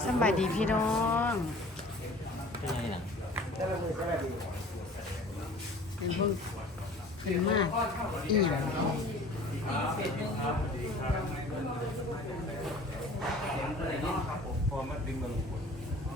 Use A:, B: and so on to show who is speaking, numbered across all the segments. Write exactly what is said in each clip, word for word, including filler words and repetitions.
A: สบายดีพี่น้อง
B: เป็นยังไงล่ะ
A: เป็นพวกเป็นมากอีหยัง
C: พอมาดึงมาลงมา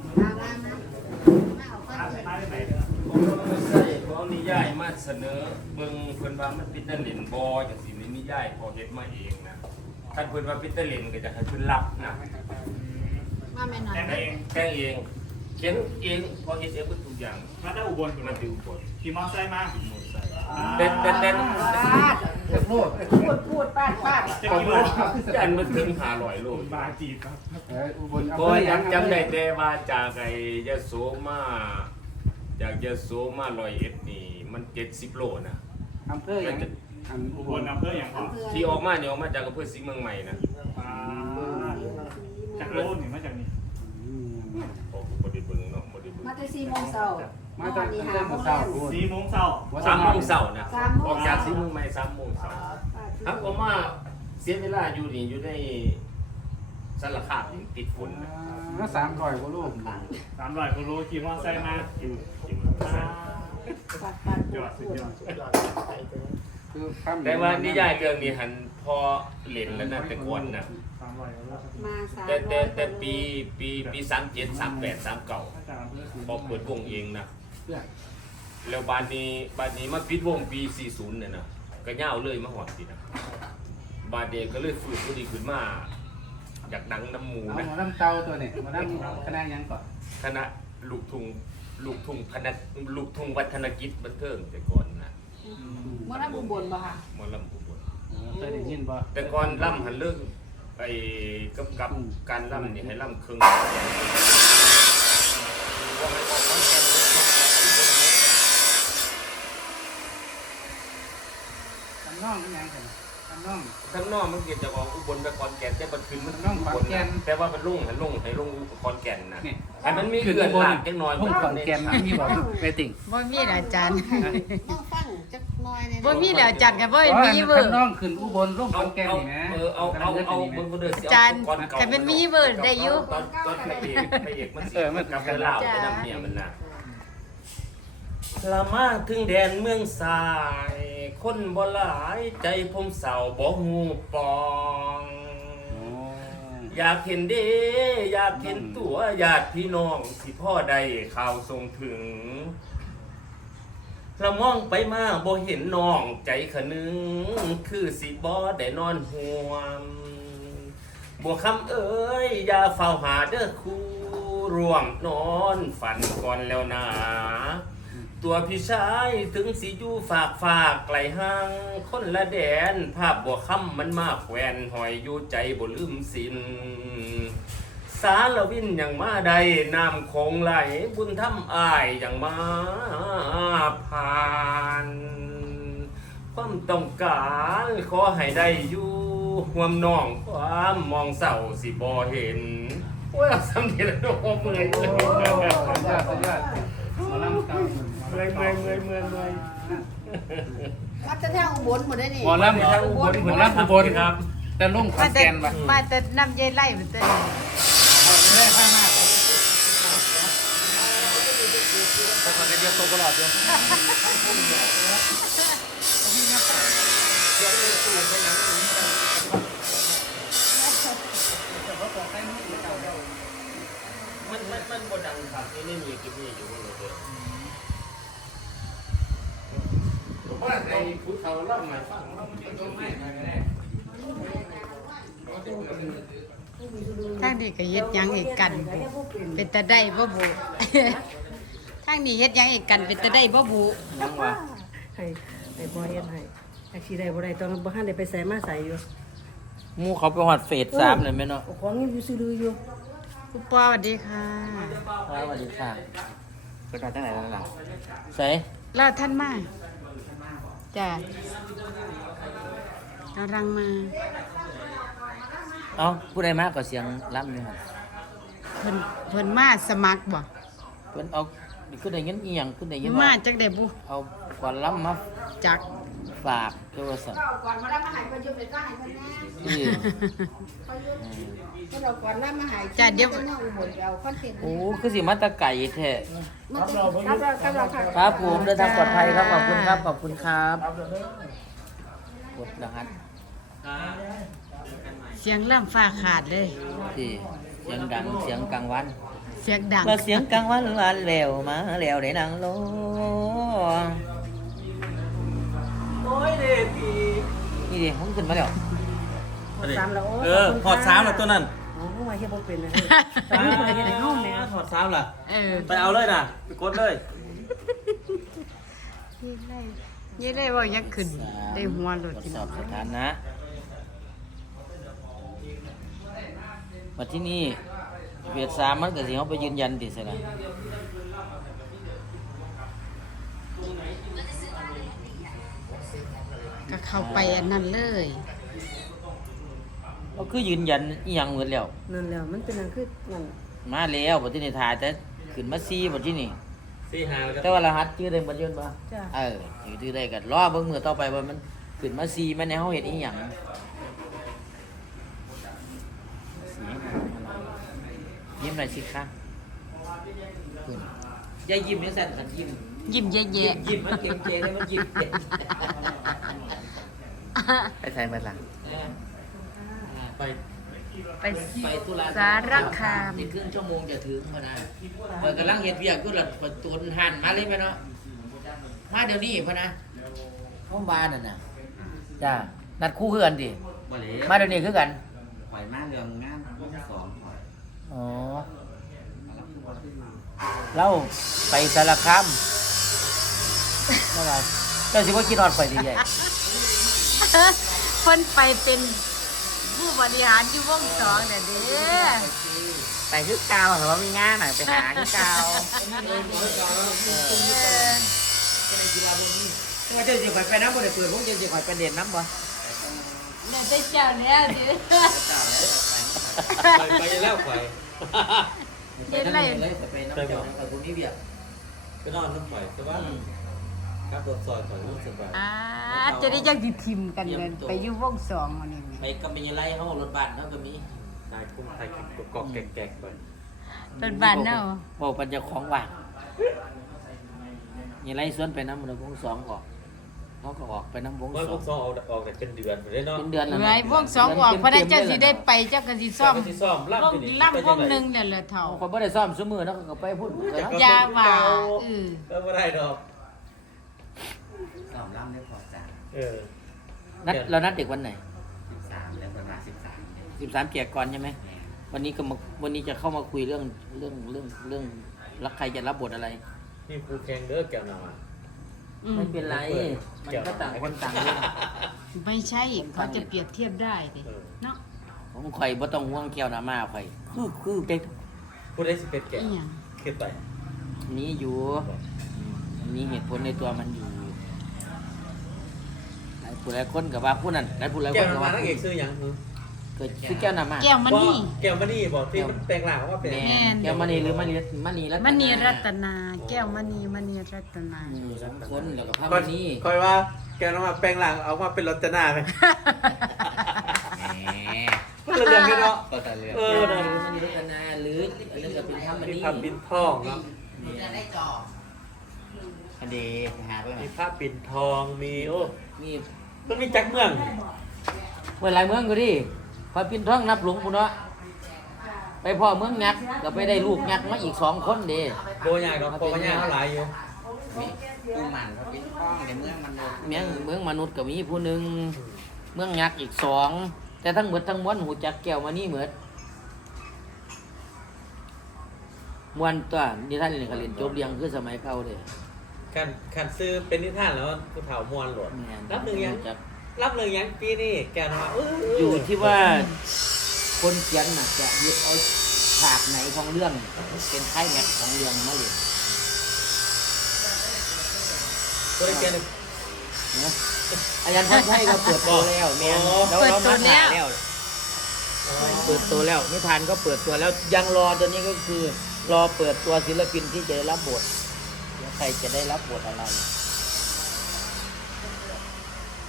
C: เอานิยายมาเสนอเบิ่งเพิ่นว่ามันเป็นตะเล่นบ่จังซี่นี่นิยายพอเฮ็ดมาเองนะท่านเพิ่นว่าเป็นตะเล่นก็จะให้เพิ่นรับนะ
A: มาแม่น้อย
C: แต่งเองแต่งเองเขียนเองพอเฮ็ดเองเบิดทุกอย่าง
D: มาได้อุบล
C: มันติวบท
D: ขี่มอเตอร์ไซค์มา
C: เต้นเต้นเต้น
A: พูดพูดป้าดป้าด
D: จะกิโล
C: ยันมันถึงห้าร้อยโล
D: บาจีบครับ
C: ก็ยังจำได้แต่ว่าจากไอ้ยโสมาจากยโสมาร้อยเอ็ดนี่มันเจ็ดสิบโลนะ
E: อำเภออย่างอัน
D: อุ
E: อุ
D: บบ ล
E: ล
D: อำเภออย่างครับ
C: ที่ออกมาเนี่ยออกมาจากอำเภอศรีเมืองใหม่นะ
D: จากโลนี่มาจากนี่
C: โอ้บ่ได้เบิ่งเนาะบ่ได้เบิ่ง
A: มาแต่สี่โมงเช้า
E: มาจากเรื่องของเศร้าพูด
D: สี่โมงเช้า
C: สามโมงเช้านะออกจากศรีเมืองใหม่สามโมงเช้าครับผมมาเสียเวลาอยู่นี่อยู่ในสารคามนี่ติดฝุ่นนะ
E: แล้วสามร้อยกว่าลูก
D: สามร้อยกิโลขี่มอเตอร์ไซค์มา
C: อยู่อยู่เมืองใหม่
D: ยอดสุดยอด
E: คือคำ
C: แต่ว่านิยายเรื่องนี้หันพอเล่นแล้วนะแต่ก่อนนะ
D: สามร้อยกิโล
A: มาสาม
C: แต่แต่แต่ปีปีปีสามเจ็ดสามแปดสามเก้า
D: จากอำเภอศรี
C: พอเปิดวงเองนะ
E: เพื่อ
C: แล้วบานนี้บานนี้มาปิดวงปีสี่สิบเนี่ยนะก็ย่าวเลยมาหอดสินะบานเด็กก็เลยฟื้นก็ดีขึ้นมาอยากดังน้ำหมู
E: เอา
C: นะ
E: หมอลำเตาตัวเนี่ยหมอลำคณะยังก่อน
C: คณะลูกทุ่งลูกทุ่งพนักลูกทุ่งวัฒนกิจบันเทิงแต่ก่อนนะ
A: เมื่อนั้นบุญบนบ่ค่ะ
C: หมอลำอุบล
E: เคยได้ยินบ่
C: แต่ก่อนล่ำหันเลิกไอ้กับกับการล่ำนี่ให้ล่ำครึ่งว่าให้ออกคอนแกนเลย
E: ทำน้องเป็นยังไงทำน้อง
C: ข้างนอกมันเกิดจากออกอุบลไปคอนแก่นแต่บันคืนมัน
E: น้องขอนแก่น
C: แต่ว่ามันลุ่งให้ลุ่งให้ลุ่งคอนแก่นนะ
E: นี่
C: ไอ้มันมีเกินหลักจังน้อย
E: พุ่งขอนแก่นมีบ่ไปติ่ง
A: บ่มีแล้วอาจารย์
F: ต้องฟังจักหน่อยเนี่ย
A: บ่มีแล้วอาจารย์ก็บ่มีเบอร์
E: ทำน้องขึ้นอุบลร่วมข
C: เอา
E: อนแก่น
C: เอา
E: นี่นะ
C: เออเอาเอาเอาเบิ่งบ่เด้อสิ
A: อาจารย์
C: ก่อนเก่า
A: แต่มันมีเบอร์ได้อยู่
C: ตอนตอนพระเอกพระเอกมันสิกับเล่าไปนำเนี่ยมันน่ะละมาถึงแดนเมืองสาย คนบ่หลายใจผมเศร้าบ่ฮู้ปอง อยากเห็นเด้อยากเห็นตัวญาติพี่น้องสิพ่อใดข่าวส่งถึงละมองไปมาบ่เห็นน้องใจขะนึงคือสิบ่ได้นอนห่วงบัวคำเอ้ยอย่าเฝ้าหาเด้อครูร่วมนอนฝันก่อนแล้วนะตัวพี่ชายถึงสิอยู่ฝากฝากไกลห่างคนละแดนภาพบัวคำมันมากแหวนหอยอยู่ใจบ่ลืมสินสารวินอย่างมาใดน้ำคงไหลบุญทำอายอย่างมาผ่านความต้องการขอให้ได้อยู่ห่วมน้องความมองเศร้าสิบ่เห็นโอ้ยสำเร็จแล้วโอ้เมื่อย
E: โอ้
C: เลย
E: ยอดสุดยอดสุดยอดหมอลำเตา
C: เมื่อยเมื่อยเมื่อยเมื่อยเมื่อย
F: วัดจะแท่งอุบลหมดได้นี่
E: หมอลำทางอุบลหมอลำอุบลครับแต่ร่วมขอ
A: มาน แต่
E: แก่นบ่
A: มาแต่น้ำยายไล่มันเต้น
E: ไม่ได้ข้างหน้า
C: แต่คนก็เยอะโตตลอดเลยมันมันมันบดังครับนี่นี่มีกินนี่อยู่บนรถเลยผมว่าไอ้ผู้เขาเล่าหมายฟังมันจะไม่ไม่แน่
A: ทางนี้ก็เฮ็ดหยังอีกกัน เป็นตาได้บ่บุ ทางนี้เฮ็ดหยังอีกกันเป็นตาได้บ่บุ
E: ยังวะ
F: ให้ให้บ่เฮ็ดให้แท็กซี่ได้บ่ได้ตอนนั้นบ่ทันได้ไปใส่มาใส่อยู่
B: หมู่เขาไปหอดเฟสสามเลยไหมเนาะ
F: เอาของยังอยู่ซื้อๆอยู่
A: คุณปอสวัสดีค่ะ
B: สวัสดีค่ะเป็นการตั้งไหนแล้วล่ะใส่
A: ลาท่านมาจ้ะกำลังมา
B: เอ้าผู้ใดมากกว่าเสียงล้ำอยู่ครับ
A: เพิ่นเพิ่นมาสมัครบ่
B: เพิ่นเอาขึ้นได้เงินอีหยังขึ้นได้เงิน
A: มา
B: ว่า
A: จักได้บุ
B: เอาก่อนล้ำมา
A: จัก
B: ฝฝากโทรศัพท์
G: ก็เอาก่อนมาแล้วมาหายไปยุบไปก็หายไปแน่
B: นี่
G: ไปยุบก็เราก่อนแล้วมาหาย
A: จ้ะเดี๋ยว
G: ก็น่าอุบลเอาคอนเทนต์
B: โอ้คือสิมาแตะไก่แท้
G: มันจะครับเราครับเราค่ะ
B: ครับผมเดินทางปลอดภัยครับขอบคุณครับขอบคุณครับกดรหัส
A: เสียงเริ่มฟ้าขาดเลย
B: ที่เสียงดังเสียงกลางวัน
A: เสียงดัง
B: มาเสียงกลางวันลานแล้วมาแล้วได้นางโล
C: โอ้ยเดที
B: นี่ดิผมขึ้นมาแล้ว
F: สามแล้ว
C: เออพอดสามแล้วตัวนั้น
F: โอ้มาเฮ็ดบ่เป็นนะแต่มีคนเฮ็ดให้เฮาแม่
C: ถอดซ้ำล่ะ
A: เออ
C: ไปเอาเลยนะไปกดเลย
A: ยี่ไล่ยี่ไล่ว่ายังขึ้นได้หัวหลุด
B: ทดสอบสถานะมาที่นี่เวียดสามมันก็สิเขาไปยืนยันติสินะ
A: ก็เข้าไปอันนั้นเลย
B: ก็คือยืนยันอีหยังหมดแล้ว
F: นั่นแล้วมันเป็นหยังคือนั่น
B: มาแล้วบัดที่นี่ถ่ายแต่ขึ้นมาซีบัดที่นี่
C: สี่หาแล้ว
B: แต่ว่ารหัสชื่อได้บัดยืนบ่
F: จ้ะ
B: เออชื่อชื่อได้กันรอเบิ่งมือต่อไปว่ามันขึ้นมาซีมันในเฮาเฮ็ดอีหยังยิ้มหน่อยสิคะคุณอย่ายิ้มจังซั่นคันยิ้ม
A: ยิ้มแย่
B: ยิ้มมันเก่งเจได้มันยิ้มเก่ง
A: ๆ
B: ไปใส่มาล่ะไป
A: ไป
B: ไปตุลา
A: สารคาม
B: อีกครึ่งชั่วโมงจะถึงพะนะเปิดกำลังเฮ็ดเวียกอยู่ละประตูหันมาเลยไหมเนาะมาเดี๋ยวนี้พะนะห้องบ้านน่ะน่ะจ้านัดคู่คือกันดิ
E: บ่เลย
B: มาเดี๋ยวนี้คือกัน
E: ข่อยมาเรื่องงานวงสองข่อย
B: อ๋อเราไปสารคามเมื่อไหร่เจ้าสิว่ากินนอนข่อยดีใหญ่
A: เพิ่นไปเป็นผู้บริหารอยู่วงสองเนี่ยเด้อ
B: ไปคือเกาวเหรอมีงานหน่อยไปหาคือเกาว
A: เออ
B: ว่าเจ้าสิข่อยไปน้ำบ่ได้เปิดพวกเจ้าสิข่อยไปเด่นน้ำบ่
A: เนี่ยได้เจ้าแล้วดิ
C: ไปไปแล้วไป
A: เด่นไร
B: เลยไปน้ำเจ้าไปพวกนี้เบียด
C: ไปนอนน้ำไฟใช่ป่ะครับรถซอยข่อยรู้สึกว่า
A: อ่าจะได้ยังสิทิมกันเดินไปอยู่วงสองวันนี้
B: ไปก็เป็นยังไงเฮารถบ้านเฮาก็มี
C: นายคุ้มไทยกินกอกแกกๆไป
A: เป็นบ้านเนาะ
B: บอกปัญญาของว่างยังไรสวนไปน้ำมันวงสองออกเขาก็ออกไปน้ำวง
C: เมื่อ
B: ส
C: พ
B: อ
C: ว
B: ง
C: กซองเอาออกแต่เป็นเดือนไปเลยเนาะ
B: เป็นเดือนแล้ว
A: เอ้ยวงสองออกเพราะนั้นเจ้าสิได้ไปเจ้าก็สิซ่อม
C: ที่ซ่อมล่ำ
A: วง
C: ที่นี่
A: ล่ำวงหนึงเนี่ยแหละเท่า
B: คนบ่ได้ซ่อมซุมือแล้วก็ไปพูดแล้ว
A: ยาว่าเออ
C: ก็ไม่ได้ดอก
E: สอบล่ำได้พอจ้า
C: เออ
B: นัดเรานัดเด็กวันไหน
E: สิบสามแล้วประมาณสิบสามเนี่ย
B: สิบสามเกียรก่อนใช่ไหมวันนี้ก็มาวันนี้จะเข้ามาคุยเรื่องเรื่องเรื่องเรื่องรักใครจะรับบทอะไร
C: นี่ครูแข่งเด้อแก้วหนามา
A: อืม
B: ไม่เป็นไรมันก็ต่างคนต่างเรื่อง
A: ไม่ใช่เขาจะเปรียบเทียบได้ดิเนาะ
B: ผมข่อยบ่ต้องห่วงแก้วหน้ามาข่อยคือคือเป็น
C: ผู้ได้สิเป็นแก่
A: อีหยัง
C: ขึ้นไป
B: มีอยู่มีเหตุผลในตัวมันอยู่หลายผู้หลายคนกับว่าผู้นั้นหลายผู้หลายค
C: แก้วน ห
B: กั
C: นา
B: บ
C: มา
B: ว่า
C: นักเอกซื้อหยังคือ
B: เกิดชื่อแก้วหน้ามา
A: แก้วมันนี่
C: แก้วมานี่บอกที่มันแปลงร่างว่าเป็น
B: แม่แก้วมณีหรือมณีมณีรัต
A: มณีรัตนา แก้วมณีมณีรัตนา
B: อืมสองคนแล้วก็พระมณี
C: คอยว่าแก้วหนามาแปลงร่างเอามาเป็นรจนาไป
B: แหม
C: เพื่อเรื่องนี้เนาะ
E: ก็แต่เรื่อง
C: เอ
B: เอ
C: อ
B: อ
C: เนาะ
B: มณีรัตนาหรืออันนั้นก็เป็นพระม
C: มี
B: ณี
C: ภาพปินทองเนาะ
E: คดีหาไปไหน
C: มีภาพปินทองมีโอ้
B: มี
C: มันมีจักเมือง
B: เมื่อไรเมืองก็ดิพระปินท้องนับหลวงปุ่นเนาะไปพ่อเมืองยักษ์ก็ไปได้ลูกยักษ์มาอีกสองคนเด้
C: โบยากดอกโบยากเท่าไหร่อยู่
E: กูหมันเขาเป็นข้องในเมืองมันเลย
B: เมืองเมืองมนุษย์ก็มีผู้หนึ่งเมืองยักษ์อีกสองแต่ทั้งหมดทั้งมวลหูจักแก้วมานี่เหมือนมวนตัวนิทานนี่ก็เรียนจบเรียงคือสมัยเก่าเด้
C: คันคันซื้อเป็นนิทานแล้วผู้เฒ่ามวลหลวด
B: แม่น
C: รับหนึ่งยัง
B: จัก
C: รับหนึ่งยังปีนี้แกนมาเออ
B: อ
C: อยู่
B: ที่ว่าคนเขียนน่ะจะหยิบเอาฉากไหนของเรื่องเป็นไข่แม็กซ์ของเรื่องมาเลย
C: ตัวได้แกน
B: นะอาจารย์พันชัยก็เปิดตัวแล้วแม่นแล้วเรามาถ่ายแล้ว เปิดตัวแล้วนิทานก็เปิดตัวแล้วยังรอตอนนี้ก็คือ รอเปิดตัวศิลปินที่จะได้รับบทแล้วใครจะได้รับบทอะไร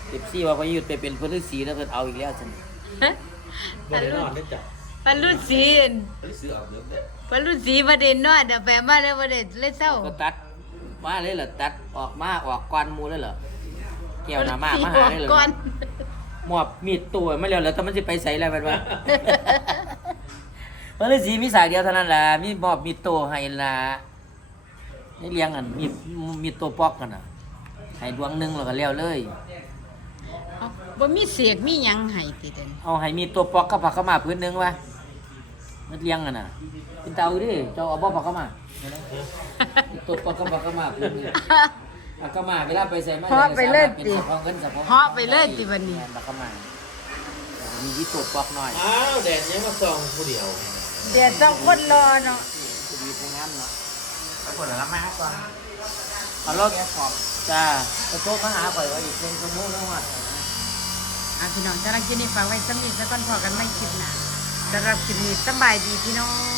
B: เก็บซี่ว่าพอยุดไปเป็นพฤษีแล้วเพิ่นเอาอีกแล้วฉัน
C: บ่ได้นอนได้จ้ะ
A: ปลาลูกสีน
C: ไปซื้อเอาเด้อเด้อ
A: ปลาลูกสีบ่ได้นอนเดี๋ยวแปมาแล้วบ่ได้เลยเศร้า
B: ก็ตัดมาเลยเหรอตัดออกมาออกก่อนหมูเลยเหรอแก้วหน้ามามาหาเลยเหรอ
A: ก่อน
B: หมอบมีดตัวมาแล้วแล้วแต่มันสิไปใส่อะไรมันวะ มันเลยสีมีสายเดียวเท่านั้นแหละมีมอบมีดตัวให้ละให้เลี้ยงกันมีมีตัวปอกกันน่ะให้ดวงหนึงแล้วก็แล้วเลย
A: เอ้าบ่มีเสียกมีหยังให้ติเด่น
B: เอาให้มีตัวปอกกับผักขาวหมาพื้นหนึงวะมันเลี้ยงกันน่ะเป็นเตาดิเจ้าเอาบ่ผักขาวหมามีตัวปอกกับผักขาวหมาพื้นหนึงผักขาวหมาเวลาไปใส่มา
A: เหาะไปเลย
B: เป็น
A: ติ
B: สะพองเงินสะพอง
A: เหาะไปเลยติบัดนี้
B: แม่ผักขาวหมามีที่ตัวปอกหน่อย
C: อ้าวแดดยังมาส่องผู้เดียว
A: เดี๋ยวต้องคนรอเนาะ
B: จะมีพงามเนาะ
E: ปรากฏแล้วมาก่อน
B: เอารถจ้าไปโต๊ะมาหาข่อยว่าอีกเป็นชั่วโมงแล้วอ่ะ
A: อ่ะพี่น้องสำหรับคลิปนี้ฝากไว้สำหรับสักก่อนพอกันไม่คลิปหน้าสำหรับคลิปนี้สำบายดีพี่น้อง